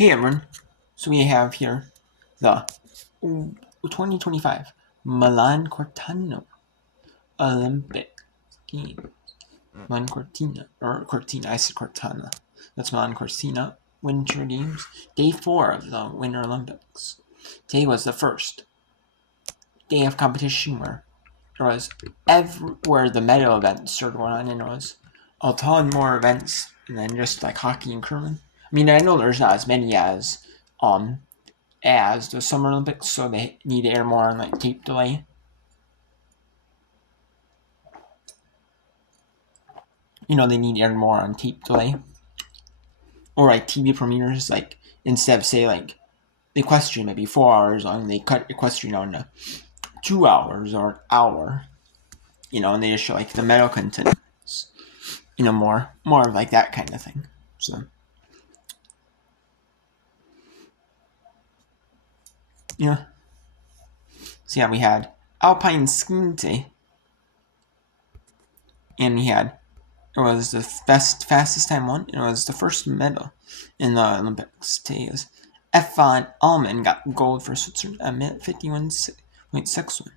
Hey everyone, so we have here the 2025 Milan Cortina Olympic Games. Milan Cortina, or Cortina, I said Cortina. That's Milan Cortina Winter Games, day 4 of the Winter Olympics. Today was the first day of competition where there was where the medal events started going on, and there was a ton more events than just like hockey and curling. I mean, I know there's not as many as the Summer Olympics, so they need to air more on like tape delay. They need to air more on tape delay. Or like TV premieres, like instead of say like the equestrian maybe 4 hours long, they cut equestrian down to 2 hours or an hour. And they just show like the medal content. More of like that kind of thing. So yeah. So yeah, we had alpine skiing day, and it was the fastest time won. It was the first medal in the Olympics. Today was F. Allman got gold for Switzerland at minute 51.61,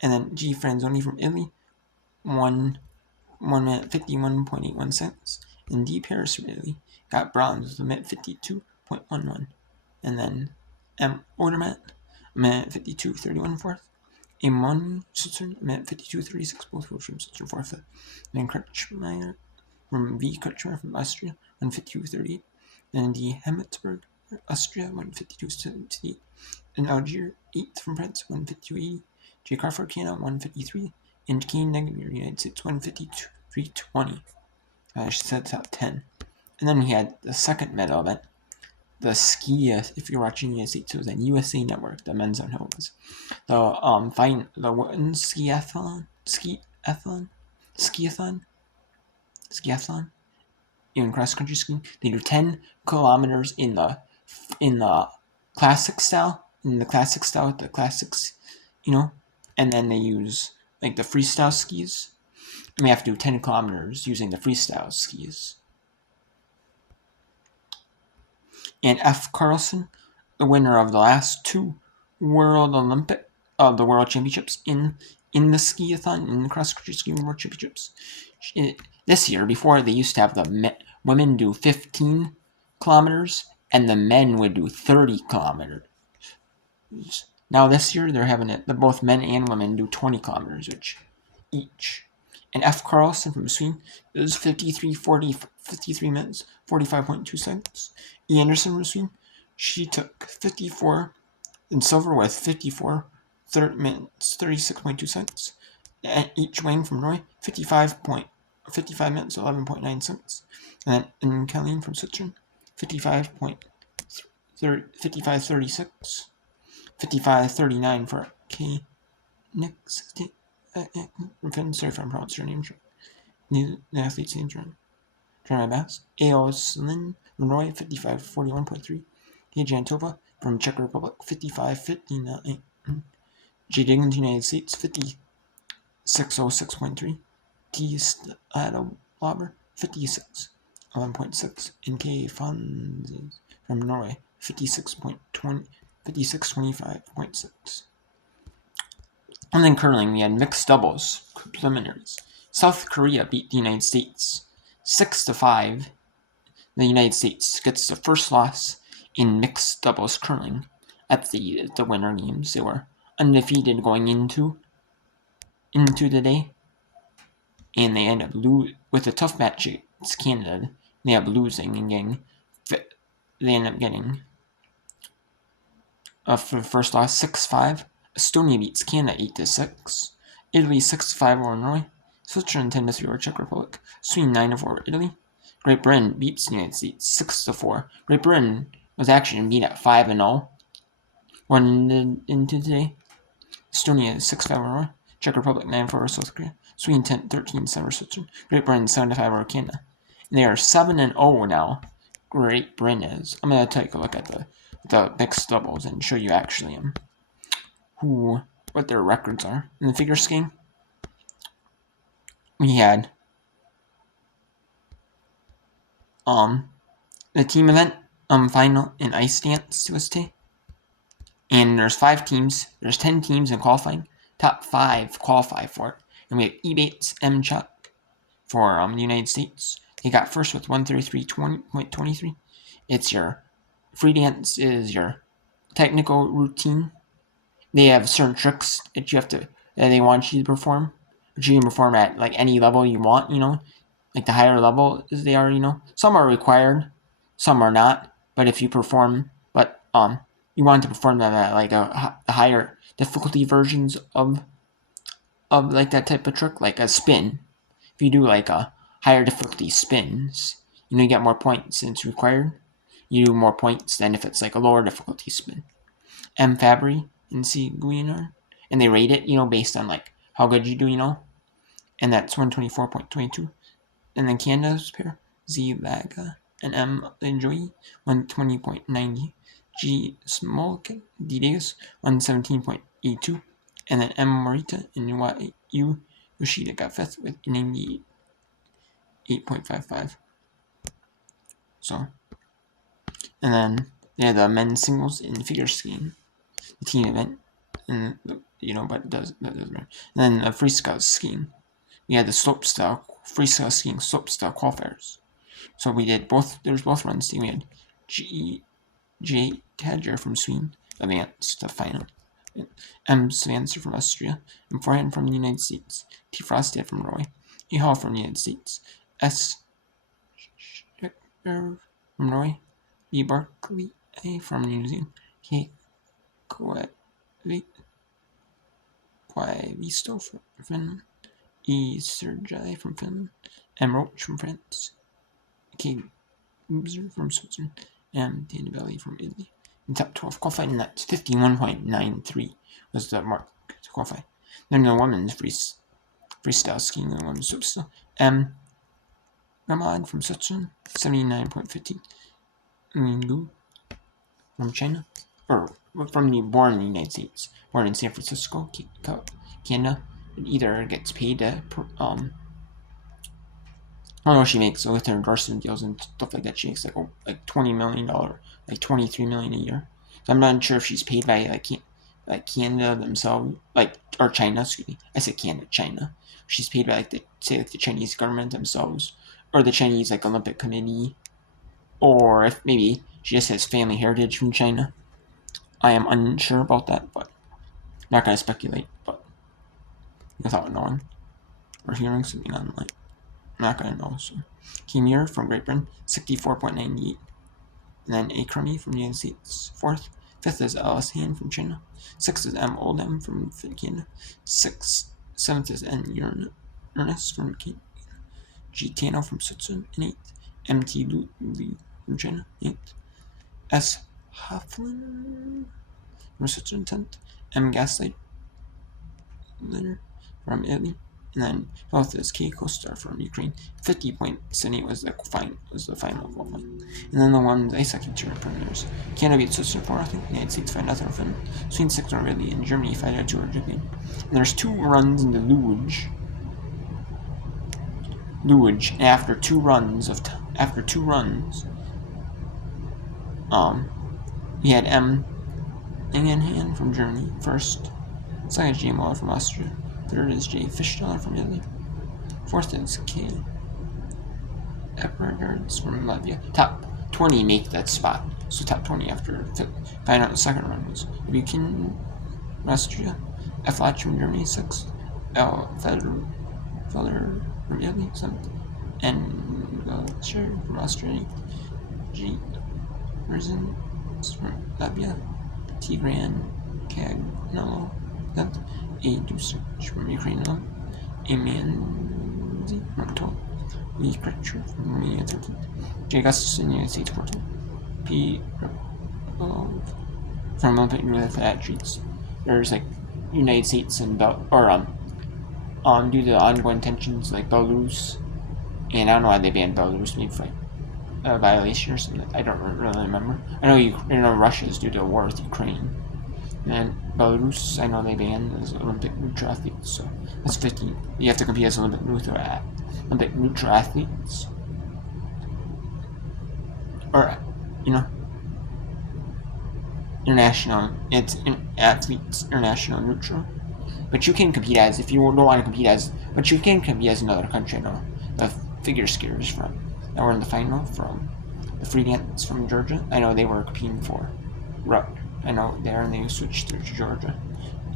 and then G. Franzoni from Italy won 1 minute 51.81 seconds, and D. Paris from Italy got bronze with a minute 52.11, and then M. Odermatt a minute 52.31 fourth. Amon Switzerland, a minute 52.36, both were from Switzerland fourth. And then Kretschmer from Austria, 152.38. And D. Hemmetsburg, Austria, 152.78. And Algier, 8th from France, 152.80. J. Carfor, Canada, 153. And Kane Negamir, United States, 152.320. I said top 10. And then we had the second medal event. The ski, if you're watching United States, it was on USA Network, the men's on was. The women's skiathlon, even cross country skiing. They do 10 kilometers in the classic style, with the classics, and then they use like the freestyle skis. And we have to do 10 kilometers using the freestyle skis. And F. Carlson, the winner of the last two World Championships in the skiathlon, in the cross-country skiing World Championships. This year, before they used to have the women do 15 kilometers and the men would do 30 kilometers. Now this year, they're having it, both men and women do 20 kilometers each. And F. Carlson from Sweden is 53 minutes, 45.2 seconds. E. Anderson from Sweden, she took 54 in silver with 54 minutes, 36.2 seconds. And each Wang from Norway, 55 minutes, 11.9 seconds. And then Colleen from Switzerland, 55.36, 55.39 for K. Nick 16. Sorry if I'm pronouncing her name wrong. The athlete's name's wrong. Try my best. A.O. Slin from Norway, 55.41.3. K. Jantova from Czech Republic, 55.59. J. Diggins, United States, 56.06.3. T. Stadlauber, 56.11.6. And K. Fonses from Norway, 56.25.6. And then curling, we had mixed doubles preliminaries. South Korea beat the United States 6-5. The United States gets the first loss in mixed doubles curling at the Winter Games. They were undefeated going into the day, and they end up with a tough match against Canada. They end up losing and they end up getting for the first loss 6-5. Estonia beats Canada 8-6. Italy 6-5 over Norway. Switzerland 10-3 over Czech Republic. Sweden 9-4 over Italy. Great Britain beats the United States 6-4. Great Britain was actually beat at 5-0 going into today. Estonia 6-5 over Norway. Czech Republic 9-4 over South Korea. Sweden 13-7 over Switzerland. Great Britain 7-5 over Canada. And they are 7-0 now. Great Britain is. I'm gonna take a look at the mixed doubles and show you actually what their records are. In the figure skating, we had the team event final in ice dance was today. And there's 5 teams. There's 10 teams in qualifying. Top 5 qualify for it. And we have Ebates M. Chuck for the United States. They got first with 133.23. It's your free dance is your technical routine. They have certain tricks that they want you to perform. But you can perform at like any level you want, like the higher level as they are, Some are required, some are not. But if you perform, you want to perform them at like the higher difficulty versions of like that type of trick, like a spin. If you do like a higher difficulty spins, you get more points since it's required. You do more points than if it's like a lower difficulty spin. M. Fabry and C. Guinar, and they rate it, based on like how good you do, and that's 124.22. And then Canada's pair, Z. Laga and M. Enjoy, 120.90. G. Smolk D. Davis, 117.82. And then M. Morita and U. Yoshida got fifth with 98.55. So, and then they had the men's singles in figure skating, the team event, and but that doesn't matter. And then the freestyle skiing, we had the freestyle skiing slope style qualifiers. So we did both. There's both runs. We had J. Tadger from Sweden advanced to final. M. Svanser from Austria, and forehand from the United States. T. Frostad from Norway. E. Hall from the United States. S. Schechter from Norway. B. Barkley from New Zealand. K. Quavisto from Finland. E. Sergei from Finland. M. Roach from France. K. Ubser from Switzerland. M. Danibelli from Italy. In top 12 qualifying, that's 51.93 was the mark to qualify. Then the women's freestyle skiing, the women's slopestyle. M. Ramad from Switzerland, 79.15. Gu from China, or born in the United States, born in San Francisco, Canada. It either gets paid to, I don't know what she makes with her endorsement deals and stuff like that. She makes like $20 million, like $23 million a year. So I'm not sure if she's paid by like Canada themselves, or China. Excuse me, I said Canada, China. She's paid by the Chinese government themselves, or the Chinese Olympic Committee, or if maybe she just has family heritage from China. I am unsure about that, but I'm not gonna speculate. But without knowing or hearing something online, I'm not gonna know. So, Kimir from Great Britain, 64.98. And then A. Crummy from the United States, 4th. 5th is Alice Han from China. 6th is M. Oldham from Canada. 7th is N. Ernest from Canada. G. Tano from Switzerland in 8th. M. T. Lu from China, 8th. S. Haflin from Switzerland, 10th. M. Gaslight from Italy. And then 12th is K. Kostar from Ukraine. 50.78 was the final qualifying. And then the ones ice hockey tour premiers. Canada beat Switzerland 4-0. United States 5-0 Finland. Sweden 6-0 Italy, and Germany 5-2 Japan. And there's 2 runs in the luge. After two runs, we had M. Engenhan from Germany first. Second is J. Muller from Austria. Third is J. Fischler from Italy. 4th is K. Eppergards from Latvia. Top 20 make that spot. So top 20 after finding out the second run was Buchanan from Austria. F. Lach from Germany, 6th. L. Feller from Italy, 7th. N. Scher from Austria. G. Merzen from Latvia. T. Gran Cagnello, 10th. A. Dusich from Ukraine, 11th. A. Manzi from 12th. B. Kretcher from Romania, 13th. J. Augustus in the United States, 14th. P. Repolov from Olympic Youth Athletes. There's United States and due to the ongoing tensions Belarus, and I don't know why they banned Belarus, maybe for a violation or something. I don't really remember. I know Russia is due to a war with Ukraine, and Belarus I know they banned as Olympic neutral athletes. So that's 15. You have to compete as Olympic neutral athletes, or international. It's athletes international neutral. But you can compete as, if you don't want to compete as, but you can compete as another country. I know the figure skaters from that were in the final from the free dance from Georgia. I know they were competing for rock. I know there, and they switched to Georgia.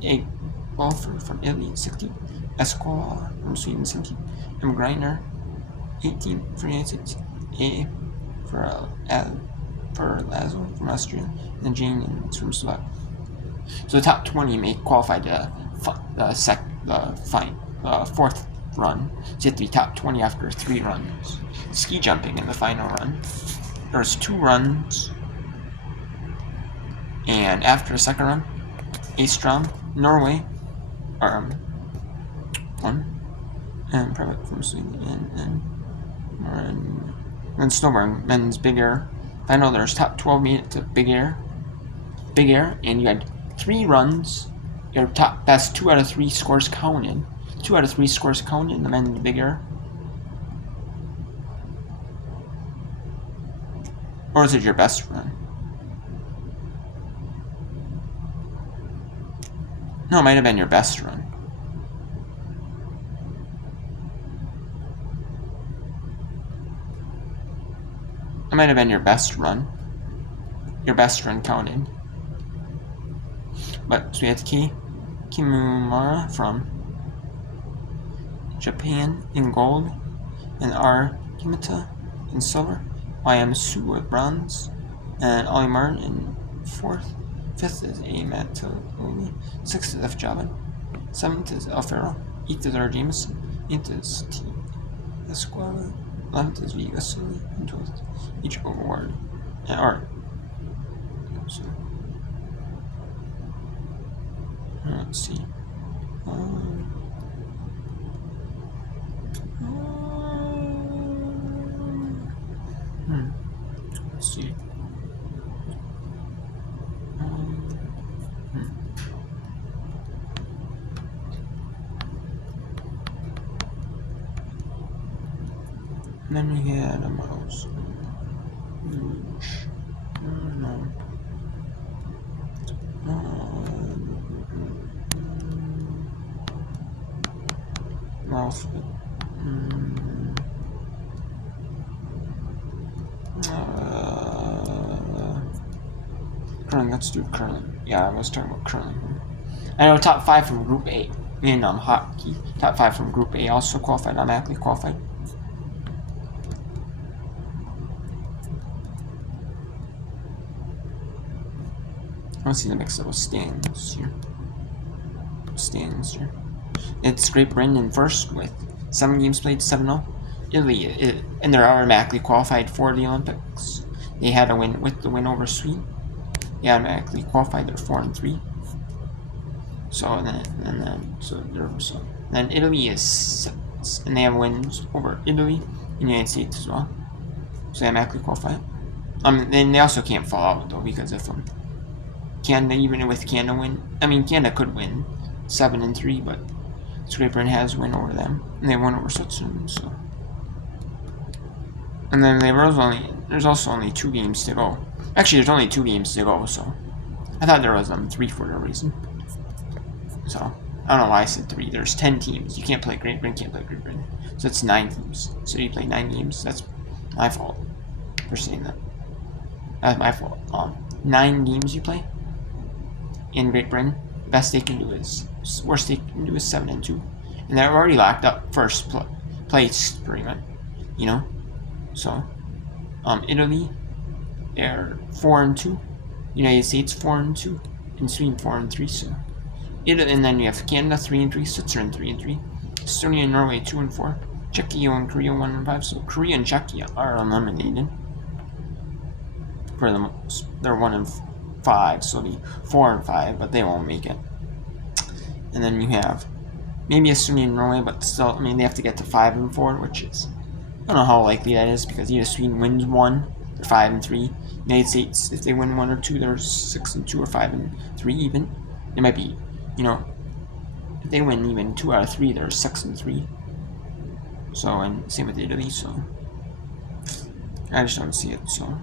A golfer from Italy, 16. Escola from Sweden, 17. M. Greiner, 18 for the United States. A for Lazo from Austria, and Jane from Slovakia. So the top 20 may qualify to the fourth run. So you have to be top 20 after 3 runs. Ski jumping in the final run. There's 2 runs, and after the second run, Astrom, Norway, are 1, and private from Sweden, and snowboarding, men's big air. Final, there's top 12 made it to big air, and you had 3 runs. Your top best 2 out of 3 scores counted. 2 out of 3 scores counted in the men's big air. Or is it your best run? No, it might have been your best run. It might have been your best run. Your best run counted. But so we have Kimumara from Japan in gold, and R. Kimita in silver, Y.M. Su with bronze, and Ollie Martin in 4th. 5th is A. Mattoli, 6th is F. Jobin, 7th is El Ferro, 8th is R. Jameson, 8th is T. Esquala, 11th is V. Gasoli, and 12th each award. And art. So, let's see. Let's see. And then we had a mouse. Mouse. Curling, let's do curling. Yeah, I was talking about curling. I know top 5 from Group A in hockey. Top 5 from Group A also qualified, automatically qualified. I want to see the mix of standings here. It's Great Britain in first with 7 games played, 7-0. Italy, and they're automatically qualified for the Olympics. They had a win with the win over Sweden. They automatically qualified. They're 4-3. So then Italy is, and they have wins over Italy and the United States as well. So they automatically qualify. Then they also can't fall out though, because if Canada, even with Canada win, Canada could win 7-3, but Great Britain has win over them, and they won over Switzerland. So, and then there's also only 2 games to go. Actually, there's only 2 games to go. So, I thought there was 3 for no reason. So, I don't know why I said 3. There's 10 teams. You can't play Great Britain. Can't play Great Britain. So it's 9 teams. So you play 9 games. That's my fault for saying that. That's my fault. 9 games you play in Great Britain. Worst they can do is 7-2, and they're already locked up first place pretty much, So, Italy, they're 4-2. United States 4-2, and Sweden 4-3. So, Italy, and then you have Canada 3-3, Switzerland 3-3, Estonia and Norway 2-4, Czechia and Korea 1-5. So Korea and Czechia are eliminated for the most. They're 1-5, so the 4-5, but they won't make it. And then you have maybe Estonia and Norway, but still, they have to get to 5-4, which is, I don't know how likely that is, because either Sweden wins 1, they're 5-3. United States, if they win 1 or 2, they're 6-2 or 5-3 even. It might be, if they win even 2 out of 3, they're 6-3. So, and same with Italy. So, I just don't see it. So,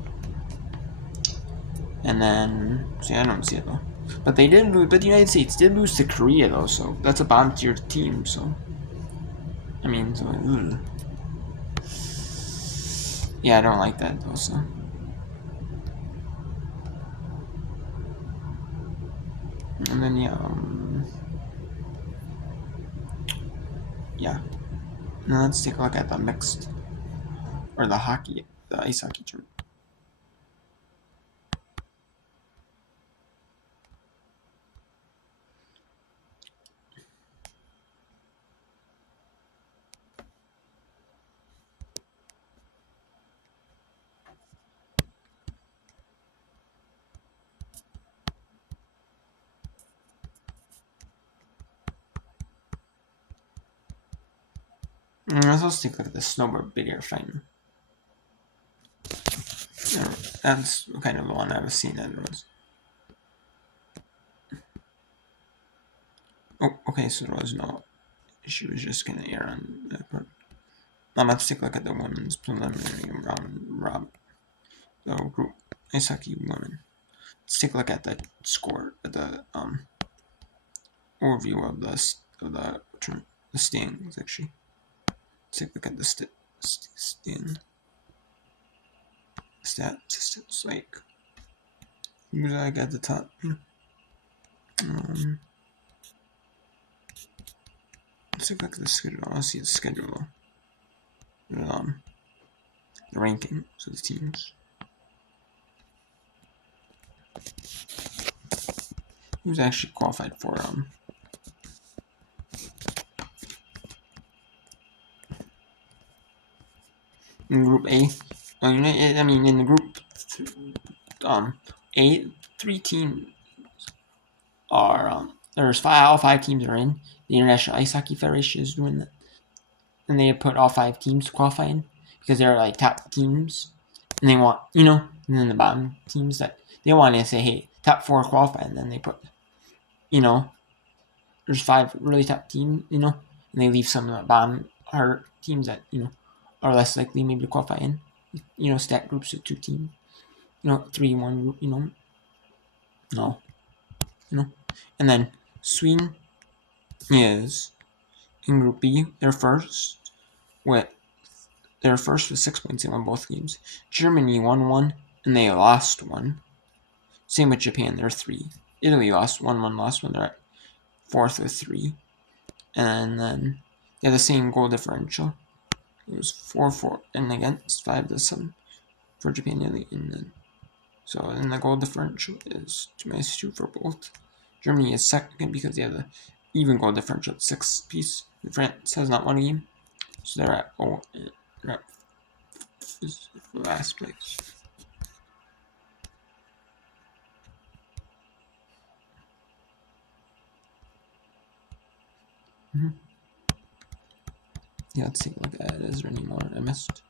And then, see, I don't see it though. But they did lose. But the United States did lose to Korea though, so that's a bottom tier team. So, I mean, so yeah, I don't like that though. So, and then yeah, yeah. Now let's take a look at the mixed or the ice hockey tournament. Let's take a look at the snowboard big air final. That's kind of the one I was seeing that was. Oh, okay, so there was no. She was just gonna air on that part. Now let's take a look at the women's preliminary round robin. The group ice hockey women. Let's take a look at the score, the overview of the standings actually. Let's take a look at the statistics like who's like at the top. Let's take a look at the schedule. I want to see the schedule. The ranking of the teams. Who's actually qualified for in Group A? I mean, in the Group A, 3 teams are there's all 5 teams are in. The International Ice Hockey Federation is doing that, and they put all 5 teams to qualify in because they're like top teams, and they want and then the bottom teams that they want to say, hey, top 4 qualify, and then they put there's 5 really top teams, and they leave some of the bottom hard teams that are less likely maybe to qualify in. Stat groups of 2 teams, 3 1 group, no, and then Sweden is in Group B. They're first with 6 points. They won both games. Germany won 1 and they lost 1. Same with Japan. They're 3. Italy lost 1, lost 1. They're at 4th with 3. And then they have the same goal differential. It was 4-4 and against 5-7 for Japan, Italy, and then the goal differential is 2-2 for both. Germany is second because they have the even goal differential at 6 piece. France has not won a game, so they're at last place. Yeah, let's take a look at it. Is there any more I missed?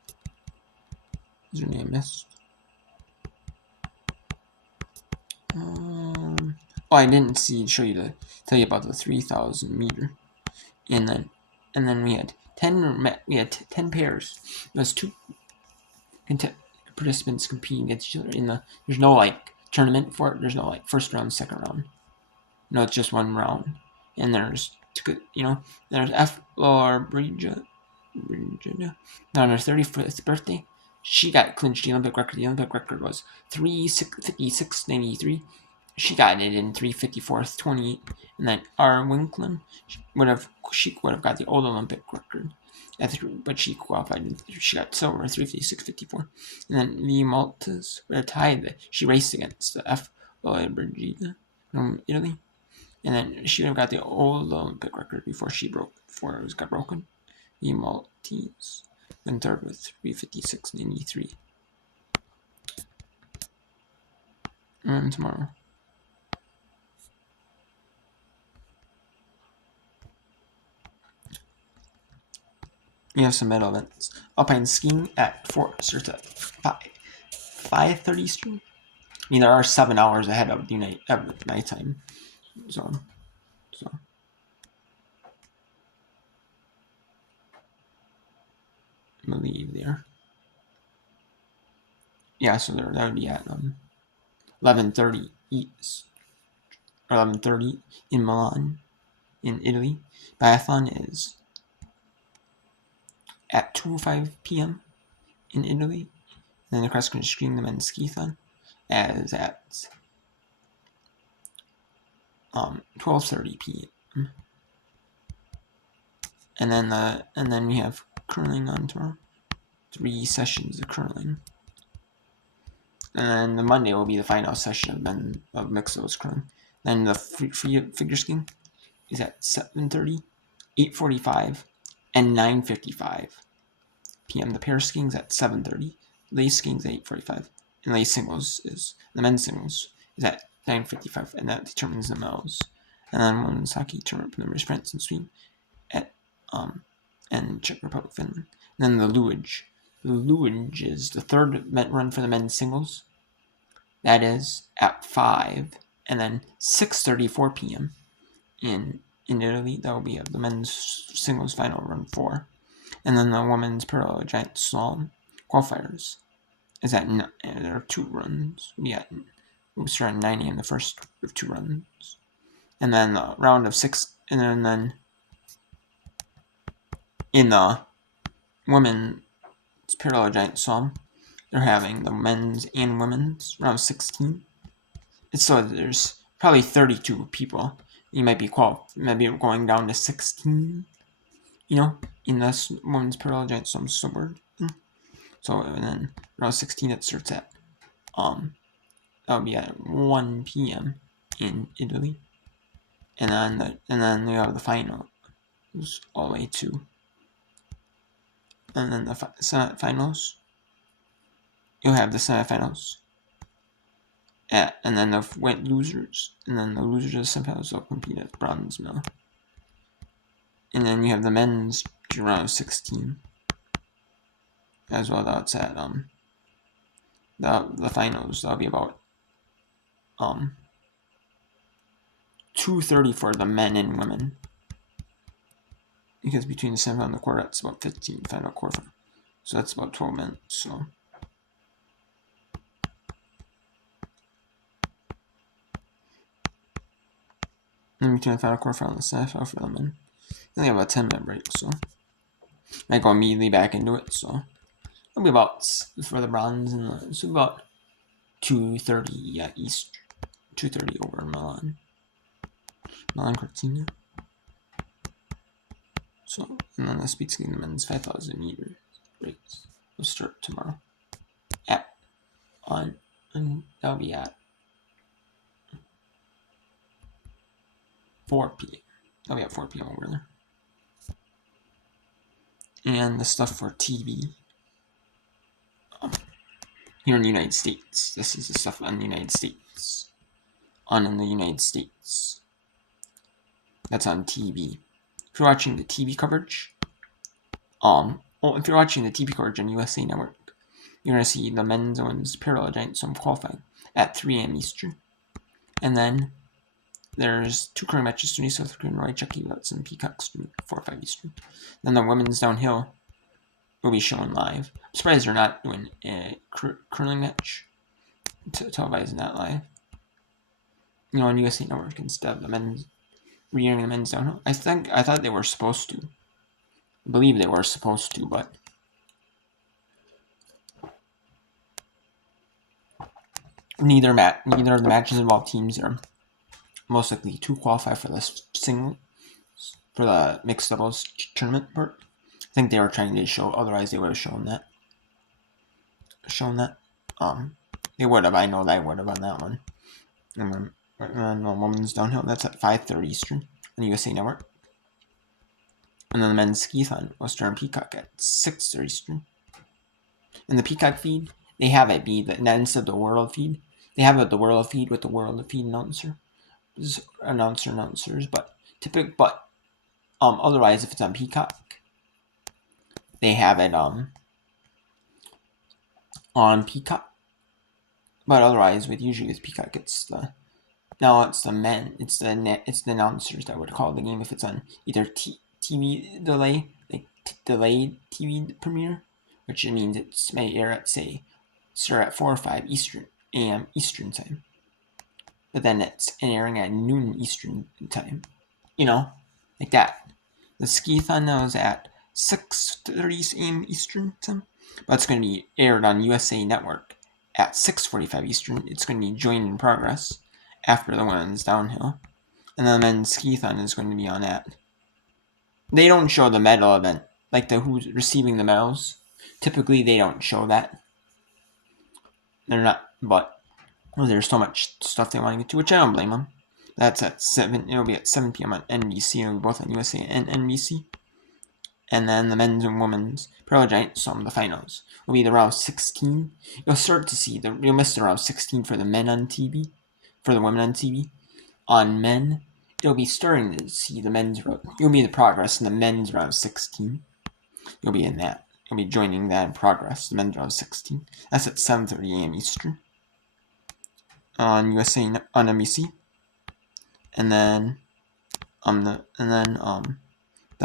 I didn't show you to tell you about the 3,000 meter, and then we had 10 pairs. There's 2 participants competing against each other there's no like tournament for it. There's no like first round, second round. No, it's just 1 round, and there's F. Laura Bridget on her 35th birthday. She got clinched the Olympic record. The Olympic record was 3:56.93. She got it in 3:54.28, and then R. Winklin would have got the old Olympic record, but she qualified. She got silver 3:56.54, and then V. Maltas would have tied. She raced against the F. Brigida from Italy, and then she would have got the old Olympic record before it got broken. The Maltese went third with 3:56.93. And tomorrow. We have some medal events. Alpine skiing at 4 starts at 5:30 Eastern. I mean, there are 7 hours ahead of nighttime. So I believe there. Yeah, so that would be at 11:30 East, or 11:30 in Milan, in Italy. Biathlon is at 2:05 p.m. in Italy. And then the cross country skiing, the men's skiathon, is at 12:30 p.m. And then we have curling on tomorrow. 3 sessions of curling. And then the Monday will be the final session of mixed doubles curling. Then the free figure skiing is at 7:30, 8:45, and 9:55 p.m. The pair skiing is at 7:30. Lace skiing is at 8:45, and the men's singles is at 9:55, and that determines the medals. And then women's hockey tournament numbers France and Sweden at and Czech Republic, Finland. And then the luge. The luge is the third run for the men's singles. That is at 5, and then 6:34 p.m. in Italy. That will be the men's singles final run 4. And then the women's parallel giant slalom qualifiers is at there are 2 runs. We'll start at 9 a.m. the first of 2 runs, and then the round of 6, and then in the women's parallel giant slalom, they're having the men's and women's round 16. So there's probably 32 people. You might be going down to 16. In this women's parallel giant slalom snowboard. So and then round 16 it starts at that'll be at 1 p.m. in Italy, and then you have the final all the way to, and then the semifinals. You'll have the semifinals and then the losers, and then the losers of the semifinals will compete at the bronze medal. And then you have the men's round 16 as well. That's at the finals. That'll be about 2:30 for the men and women, because between the semifinal and the quarter, that's about 15 final quarter, so that's about 12 minutes. So in between the final quarterfinal and the semifinal for the men, they have a 10-minute break, so I go immediately back into it. So it'll be about, for the bronze, and so about 2:30 East, 2:30 over in Milan, Cortina. So, and then the speed skiing, the men's 5,000 meter race will start tomorrow and that'll be at 4 p.m. That'll be at 4 p.m. over there. And the stuff for TV here in the United States. This is the stuff on the United States. In the United States. That's on TV. If you're watching the TV coverage, if you're watching the TV coverage on USA Network, you're gonna see the men's and women's parallel giant swim qualifying at 3 a.m. Eastern, and then there's 2 curling matches: Tony South Korea and Roy Chucky Watson Peacocks 4 or 5 Eastern. Then the women's downhill will be shown live. I'm surprised they're not doing a curling match televised that live. On USA Network instead of the men's re-airing the men's downhill. I thought they were supposed to. I believe they were supposed to, but neither of the matches involve teams that are most likely to qualify for for the mixed doubles tournament part. I think they were trying to show, otherwise they would have shown that. They would have. I know they would have on that one. And then the women's downhill, that's at 5:30 Eastern on the USA Network. And then the men's skiathon will start on Peacock at 6:30 Eastern. In the Peacock feed, they have it be instead of the World feed, they have it the World feed with the World feed announcers, but otherwise if it's on Peacock, they have it on Peacock. But otherwise, usually with Peacock, it's the announcers that would call the game if it's on either TV delay, like delayed TV premiere, which means it may air at start at 4 or 5 a.m. Eastern time. but then it's airing at noon Eastern time. You know, like that. The skiathon now is at 6:30 a.m. Eastern time, but it's going to be aired on USA Network at 6:45 Eastern. It's going to be joined in progress after the women's downhill, and then the men's skiathon is going to be on that. They don't show the medal event, like the who's receiving the medals. Typically, they don't show that. They're not, but there's so much stuff they want to get to, which I don't blame them. That's at 7. It'll be at 7 p.m. on NBC. It'll be both on USA and NBC. And then the men's and women's Pro Giant the finals, will be the round 16. You'll start to see you'll miss the round 16 for the men on TV, for the women on TV. On men, you'll be starting to see the men's round. You'll be in the progress in the men's round 16. You'll be in that. You'll be joining that in progress, the men's round 16. That's at 7:30 a.m. Eastern on USA on NBC. And then the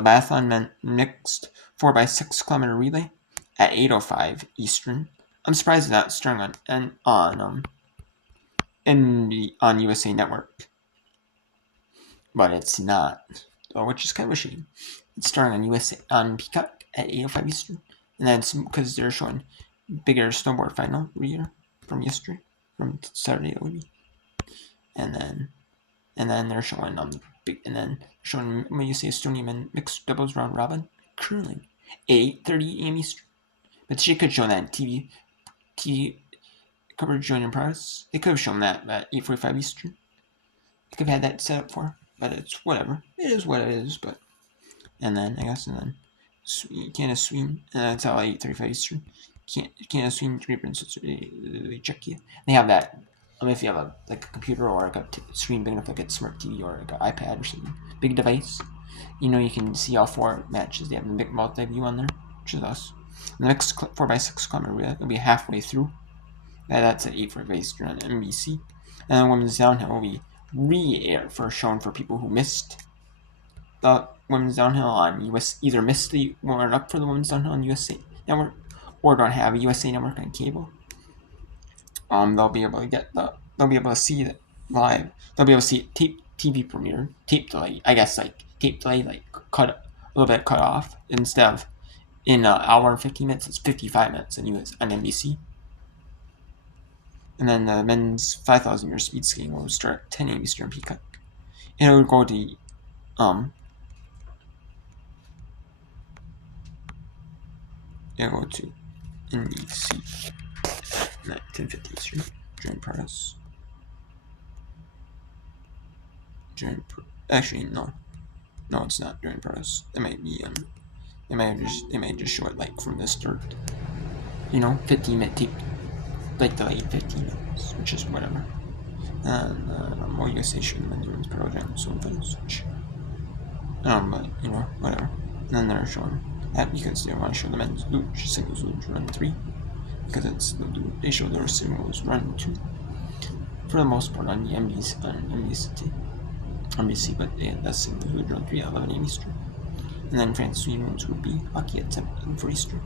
marathon men mixed 4x6 kilometer relay at 8:05 Eastern. I'm surprised it's not starting on USA Network, but it's not, which is kind of a shame. It's starting on USA on Peacock at 8:05 Eastern, and that's because they're showing bigger snowboard final from yesterday, from Saturday it would be, and then they're showing when you say Estonia men mixed doubles round robin curling 8:30 a.m. Eastern. But she could show that TV coverage joining progress. They could have shown that at 8:45 Eastern. They could have had that set up for her, but it's whatever. It is what it is. But Canada, Sweden, and that's all 8:35 Eastern. Canada, Sweden, Great Britain, Switzerland, Czechia. They have that. If you have a computer or a screen big enough like a smart TV or like an iPad or something, big device, you can see all 4 matches. They have a big multi-view on there, which is us. And the next 4x6 kilometer relay will be halfway through. That's at 8:45 Eastern on NBC. And then women's downhill will be re-aired shown for people who missed the women's downhill on either missed the warm up for the women's downhill on USA Network or don't have a USA Network on cable. They'll be able to see it live. They'll be able to see it TV premiere, tape delay. I guess tape delay, cut a little bit cut off instead of in an hour and 15 minutes. It's 55 minutes on NBC. And then the men's 5,000 meter speed skiing will start at 10 a.m. Eastern Peacock. And it would go to NBC at 10:50 Eastern during progress. Actually, no, it's not during progress. It might be they might just show it from the start. 15-minute tape, the late 15 minutes, which is whatever. And USA show the men's women's program, so such. But whatever. And then they're showing that because they want to show the men's luge, singles luge run 3, because it's the luge. They show their singles run 2 for the most part on the NBC, but that's singles luge run 3 at 11 a.m. Eastern. And then France Sweden women's would be hockey at 7 for Eastern,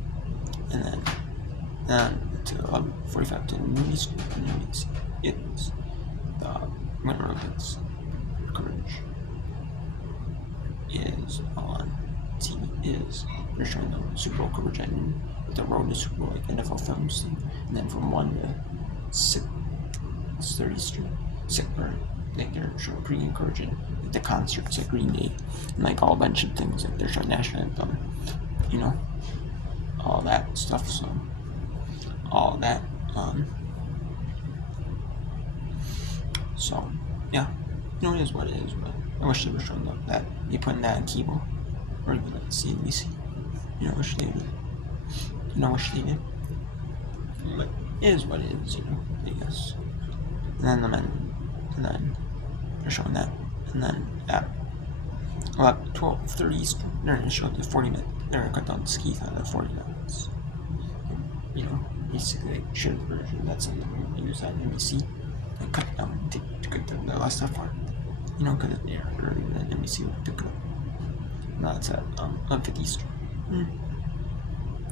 and then to 11:45 to noon Eastern on NBC. It's the Winter Olympics coverage is on TV. They're showing the Super Bowl coverage at noon with the road to Super Bowl NFL films thing, and then from 1 to 6:30 Eastern, they're showing pregame coverage and the concerts like Green Day and all a bunch of things they're showing national anthem, all that stuff. So all that. So yeah, it is what it is. But I wish they were showing that you putting that on cable or even at CNBC. I wish they did. Wish they did. But it is what it is. I guess. And then the men, and then they're showing that, and then at 12:30 Eastern, they're going to show the 40-minute. They're going to cut down the ski time to 40 minutes. Basically share the version that's on the news on NBC and cut it down to cut the last stuff on. Because it aired earlier than NBC would pick it up. Now it's at 11:50 Eastern.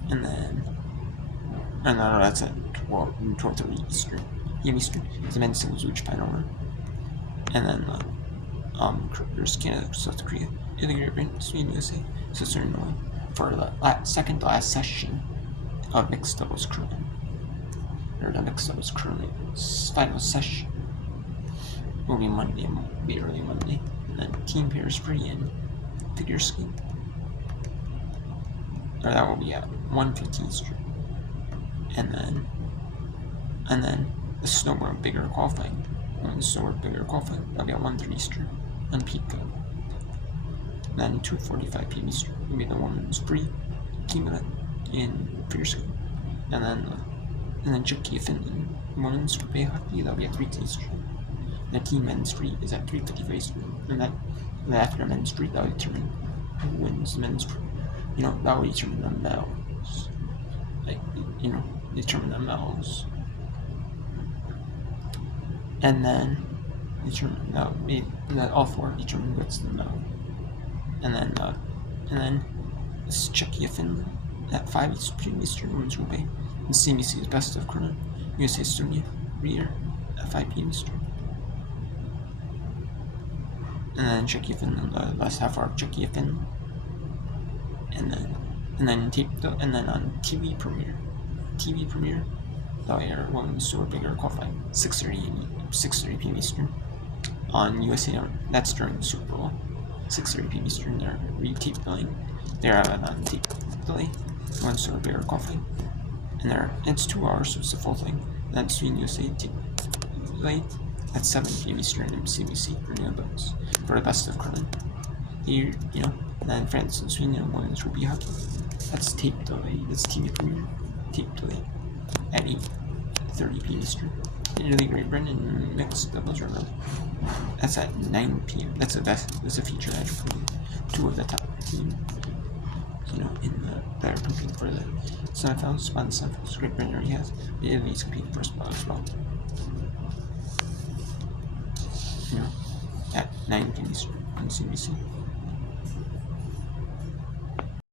And then that's at 12:30 Eastern. Eastern. The men's singles luge final run. and then there's Canada, South Korea, Italy, Great Britain, Sweden, USA, Switzerland, Norway for the second to last session of mixed doubles curling, or the mixed doubles curling final session will be Monday, early Monday, and then team pairs free and figure skating, or that will be at 1:15 Eastern, and then the snowboard bigger qualifying, that'll be at 1:30 Eastern on Pico. Then 2:45 p.m. Eastern will be the women's free team event in figure skating, and then Czechia, Finland women's for bay hockey, that'll be at 3:00 Eastern. The team men's free is at 3:55 Eastern, and then after men's free, that'll determine who wins the men's free. That will determine the medals. Determine the medals. And then determine that all four determine what's the medal. And then this is Czechia, Finland at 5 p.m. Eastern women's group A. And CBC is best of Cortina, USA, Estonia, Rear at 5 p.m. Eastern. And then Czechia, Finland, the last half hour of Czechia, Finland. And then on TV premiere, they'll air women's super bigger qualifying 6:30 p.m. Eastern on USA. That's during the Super Bowl. 6:30 p.m. Eastern. They're re-tape delaying. They're on tape delay. Women's super bigger qualifying, and it's 2 hours, so it's the full thing. And then Sweden USA tape delay at 7 p.m. Eastern on CBC for new books for the best of Cortina. And then France and Sweden women's rugby hockey. That's tape delay. That's TV premiere. Tape delay at 8:30 p.m. Eastern. Italy, Great Britain mixed doubles rugby. That's at 9 p.m. That's a feature that two of the top teams, that are competing for the semifinals. Spot in the semifinals. Great Britain already has. Italy's competing for a spot as well. At 9 p.m. Eastern on CBC.